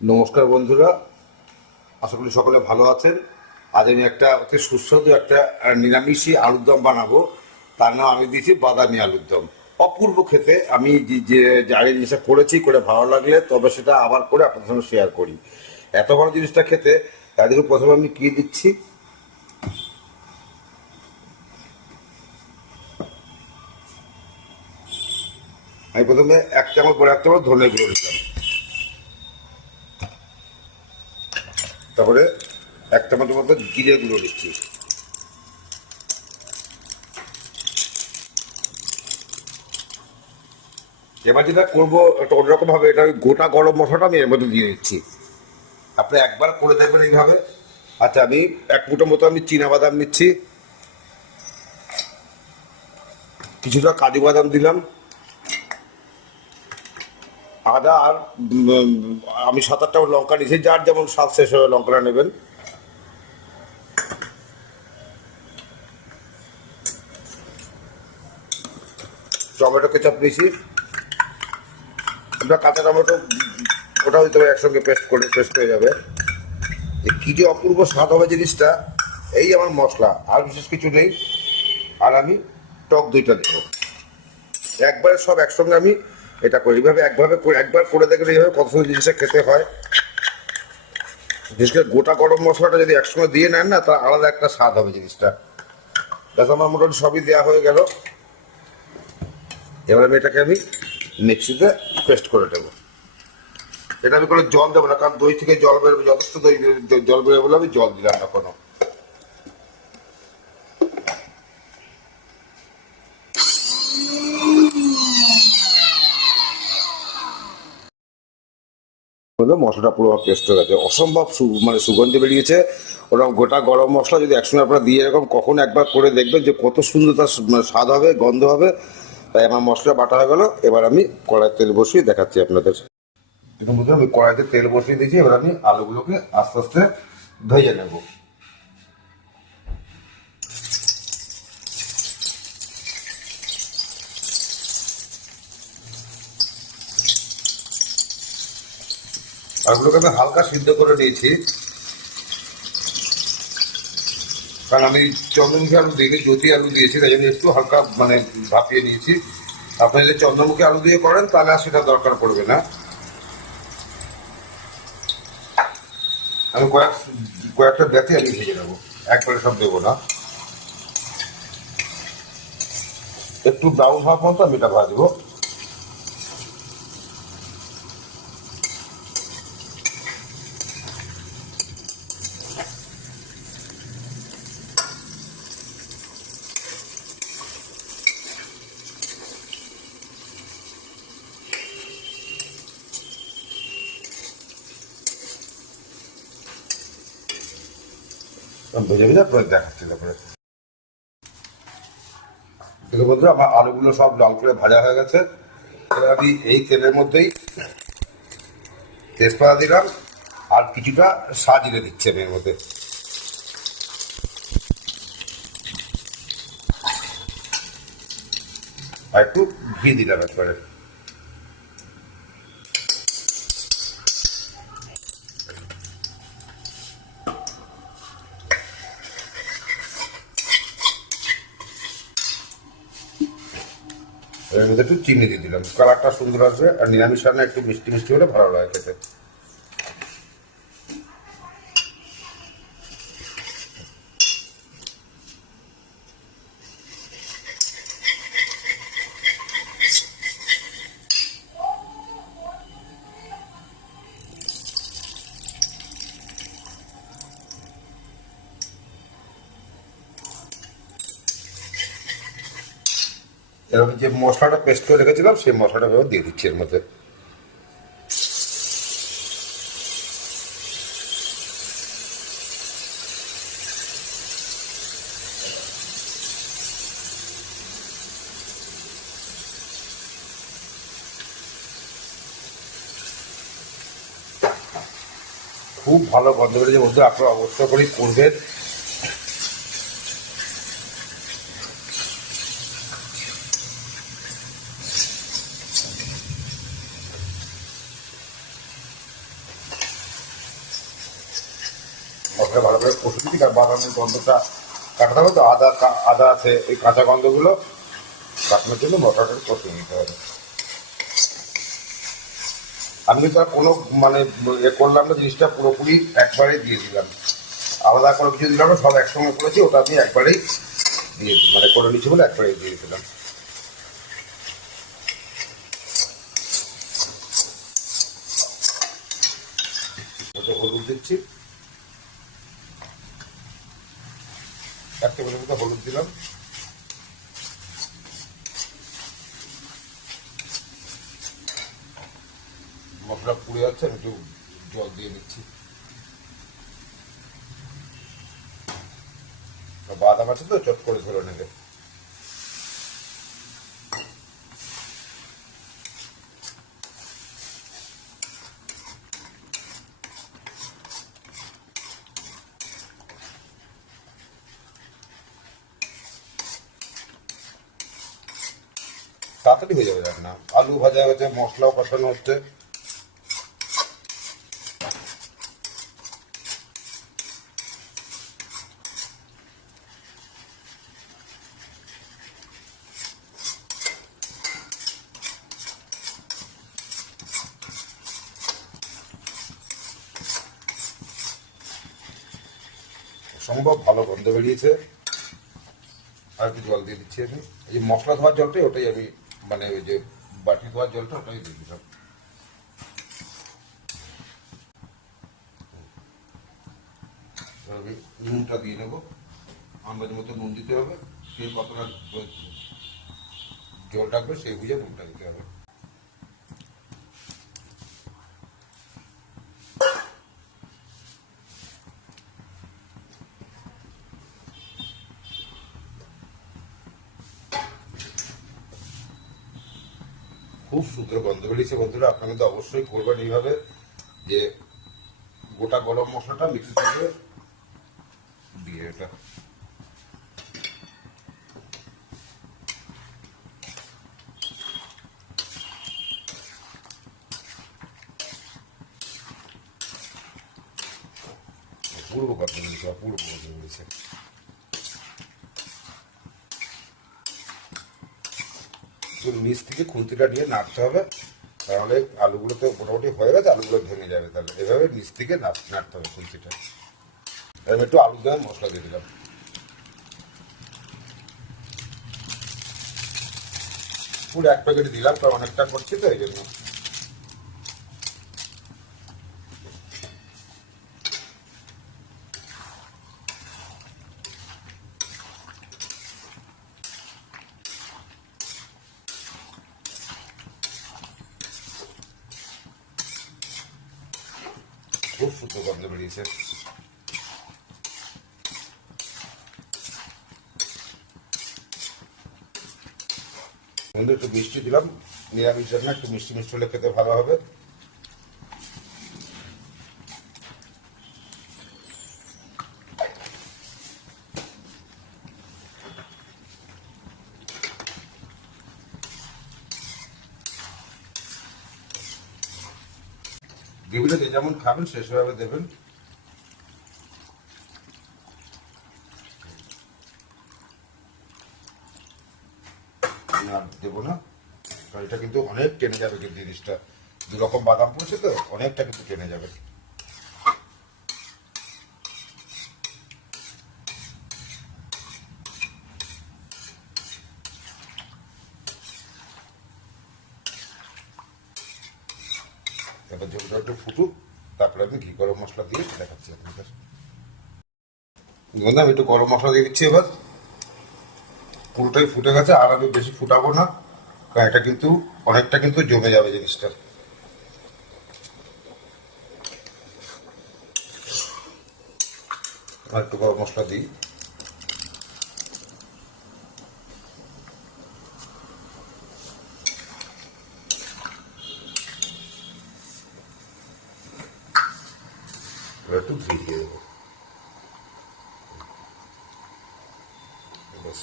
নমস্কার বন্ধুরা, আশা করি সকলে ভালো আছেন। আজ আমি একটা অতি সুস্বাদু একটা নিরামিষই আলুর দম বানাবো। তার নাম আমি দিয়েছি বাদামি আলুর দম। অপূর্ব খেতে। আমি যে যে আগে জিনিসটা করেছি, করে ভালো লাগলে তবে সেটা আবার করে আপনাদের সঙ্গে শেয়ার করি। এত ভালো জিনিসটা খেতে, তাই দেখুন প্রথমে আমি কি দিচ্ছি। আমি প্রথমে 1 চামচ ধনে গুঁড়ো দিলাম, তারপরে 1 চামচের মতো জিরে গুঁড়ো দিচ্ছি। এবার যেটা করবো একটা অন্যরকম ভাবে, এটা আমি গোটা গরম মশলাটা আমি এর মধ্যে দিয়ে দিচ্ছি। আপনি একবার করে দেখবেন এইভাবে। আচ্ছা, আমি 1 মুঠো মতো আমি চীনা বাদাম নিচ্ছি, কিছুটা কাজু বাদাম দিলাম, আদা আর আমি 7-8টা লঙ্কা নিয়েছি, যার যেমন স্বাদ শেষ হয়ে লঙ্কাটা নেবেন। টমেটো কেচাপ নিয়েছি, আপনার কাঁচা টমেটো ওটা হয়তো একসঙ্গে পেস্ট হয়ে যাবে। কি যে অপূর্ব স্বাদ হবে জিনিসটা। এই আমার মশলা, আর বিশেষ কিছু নেই। আর আমি টক দইটা দেবো একবারে, সব একসঙ্গে আমি এটা করি। এইভাবে একবার করে দেখবেন এইভাবে কত সুন্দর জিনিসটা খেতে হয়। বিশেষ করে গোটা গরম মশলাটা যদি একসঙ্গে দিয়ে নেন না, তার আলাদা একটা স্বাদ হবে জিনিসটা। ব্যাস, আমার মোটামুটি সবই দেওয়া হয়ে গেল। এবার এটাকে আমি মিক্সিতে পেস্ট করে দেবো। এটা আমি কোনো জল দেবো না, কারণ দই থেকে জল বেরোবে, যথেষ্ট জল বেরোবে বলে আমি জল দিলাম না কোনো। মশলাটা পুরো পেস্ট হয়ে গেছে, অসম্ভব মানে সুগন্ধি বেরিয়েছে। ওরকম গোটা গরম মশলা যদি একসঙ্গে আপনারা দিয়ে এরকম কখনো একবার করে দেখবেন যে কত সুন্দর তার স্বাদ হবে, গন্ধ হবে। তাই আমার মশলা বাটা হয়ে গেল। এবার আমি কড়াই তেল বসিয়ে দেখাচ্ছি আপনাদের। দেখুন বন্ধুরা, আমি কড়াইতে তেল বসিয়ে দিয়েছি। এবার আমি আলুগুলোকে আস্তে আস্তে ভেজে নেব। আলুগুলোকে আমি হালকা সিদ্ধ করে নিয়েছি, কারণ আমি চন্দ্রমুখী আলু দিয়েছি, জ্যোতি আলু দিয়েছি, তাই জন্য একটু হালকা মানে ভাপিয়ে নিয়েছি। আপনি যদি চন্দ্রমুখী আলু দিয়ে করেন তাহলে আর সেটা দরকার পড়বে না। আমি কয়েকটা ব্যাচে আমি ভেজে নেবো, একবারে সব দেবো না। একটু ব্রাউন হওয়ার পর তো আমি এটা ভাজবো। ভেজে ভেজে আপনার দেখাচ্ছি। তারপরে দেখো বন্ধুরা, আমার আলুগুলো সব লাল করে ভাজা হয়ে গেছে। এবার আমি এই তেলের মধ্যেই তেজপাতা দিলাম, আর কিছুটা সাজিয়ে দিচ্ছি আমি এর মধ্যে। আর একটু ঘি দিলাম একবারে। এর মধ্যে একটু চিনি দিয়ে দিলাম, কালারটা সুন্দর আসবে। আর নিরামিষ রান্না একটু মিষ্টি মিষ্টি হলে ভালো লাগে খেতে। এবার যে মশলাটা পেস্ট করে রেখেছিলাম সেই মশলাটা এবার দিয়ে দিচ্ছি এর মধ্যে। খুব ভালো গন্ধ বেরিয়েছে বন্ধু, আপনারা অবশ্য করেই করবেন। মশলা ভালো করে কষে দিচ্ছি, কারণ বাদামের গন্ধটা কাটাতে হবে তো, আদা আছে, এই কাঁচা গন্ধগুলো কাটানোর জন্য মশলাটা কষে নিতে হবে। আমি তো আর কোনো মানে করলাম না, জিনিসটা পুরোপুরি একবারে দিয়ে দিলাম, আলাদা করে কিছু দিলাম না, সব একসঙ্গে করেছি, ওটা আমি একবারেই দিয়ে মানে করে নিচ্ছি বলে একবারেই দিয়ে দিলাম। ওটা হলুদ দিচ্ছি, 1 টেবিলের মতো হলুদ দিলাম। মশলা পুড়ে যাচ্ছে, আমি একটু জল দিয়ে দিচ্ছি। বাদাম আছে তো, চট করে ধরে নেবে। তাড়াতাড়ি হয়ে যাবে রান্না, আলু ভাজা হচ্ছে, মশলাও কষানো হচ্ছে। সম্ভব ভালো গন্ধ বেরিয়েছে। আর একটু জল দিয়ে দিচ্ছি আমি, এই যে মশলা ধোয়ার জলটাই, ওটাই আমি মানে ওই যে বাটি ধোয়ার জলটা ওটাই দিয়ে দিলাম। আমি নুনটা দিয়ে নেবো, আন্দাজ মতো নুন দিতে হবে, সে কতটা জল থাকবে সেই বুঝে নুনটা দিতে হবে। খুব সুন্দর গন্ধ বেরিয়েছে বন্ধুরা, আপনারা তো অবশ্যই করবেন এইভাবে, যে গোটা গরম মশলাটা মিক্সি থেকে দিয়ে এটা পূর্ব গন্ধ বেরিয়েছে, অপূর্ব গন্ধ বেরিয়েছে। নিচ থেকে খুন্তিটা নিয়ে নাড়তে হবে, তাহলে আলুগুলো তো মোটামুটি হয়ে গেছে, আলুগুলো ভেঙে যাবে, তাহলে এভাবে নিচ থেকে নাড়তে হবে খুন্তিটা। আমি একটু আলু দেওয়ার মশলা দিয়ে দিলাম, পুরো 1 প্যাকেট দিলাম, কারণ অনেকটা করছি তো এই জন্য। খুব সুন্দর গন্ধ বেরিয়েছে। বন্ধু একটু মিষ্টি দিলাম, নিরামিষ রান্না একটু মিষ্টি মিষ্টি হলে খেতে ভালো হবে। গ্রেভিটা যে যেমন খাবেন সেভাবে দেবেন। আর দেবো না, কারণ এটা কিন্তু অনেক টেনে যাবে, কিন্তু জিনিসটা 2 রকম বাদাম পড়ছে তো, অনেকটা কিন্তু টেনে যাবে। এবার ঝোলটা একটু ফুটুক, তারপরে আমি ঘি গরম মশলা দিয়ে দেখাচ্ছি আপনাদের। বন্ধু আমি একটু গরম মশলা দিয়ে দিচ্ছি এবার, পুরোটাই ফুটে গেছে, আর আমি বেশি ফুটাবো না, কারণ এটা কিন্তু অনেকটা কিন্তু জমে যাবে জিনিসটা। আর একটু গরম মশলা দিই, একটু ঘি দিয়ে দেবো, ব্যাস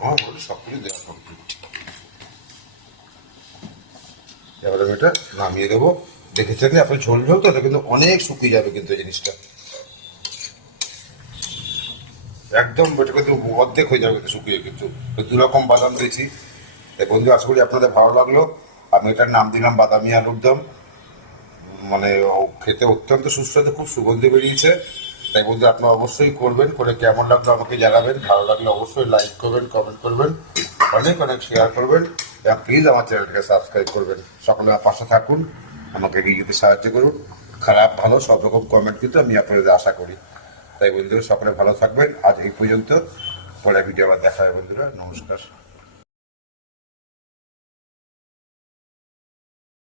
আমার বলে সব কিছু দেওয়া কমপ্লিট। এবার আমি এটা নামিয়ে দেবো। দেখেছেন আপনি ঝোল ঝোল তো, এটা কিন্তু অনেক শুকিয়ে যাবে কিন্তু এই জিনিসটা। একদম এটা কিন্তু অর্ধেক হয়ে যাবে কিন্তু শুকিয়ে, কিন্তু তো দু রকম বাদাম দিয়েছি। তাই বন্ধু আশা করি আপনাদের ভালো লাগলো। আমি এটার নাম দিলাম বাদামি আলুর দম। মানে খেতে অত্যন্ত সুস্বাদু, খুব সুগন্ধি বেরিয়েছে। তাই বন্ধু আপনারা অবশ্যই করবেন, করে কেমন লাগলো আমাকে জানাবেন। ভালো লাগলে অবশ্যই লাইক করবেন, কমেন্ট করবেন, অনেক অনেক শেয়ার করবেন, এবং প্লিজ আমার চ্যানেলটাকে সাবস্ক্রাইব করবেন। সকলে আমার পাশে থাকুন, আমাকে এগিয়ে যেতে সাহায্য করুন। খারাপ ভালো সব রকম কমেন্ট কিন্তু আমি আপনাদের আশা করি। তাই বন্ধুরা সকলে ভালো থাকবেন, আজ এই পর্যন্ত। পরে ভিডিও আবার দেখা হবে বন্ধুরা, নমস্কার।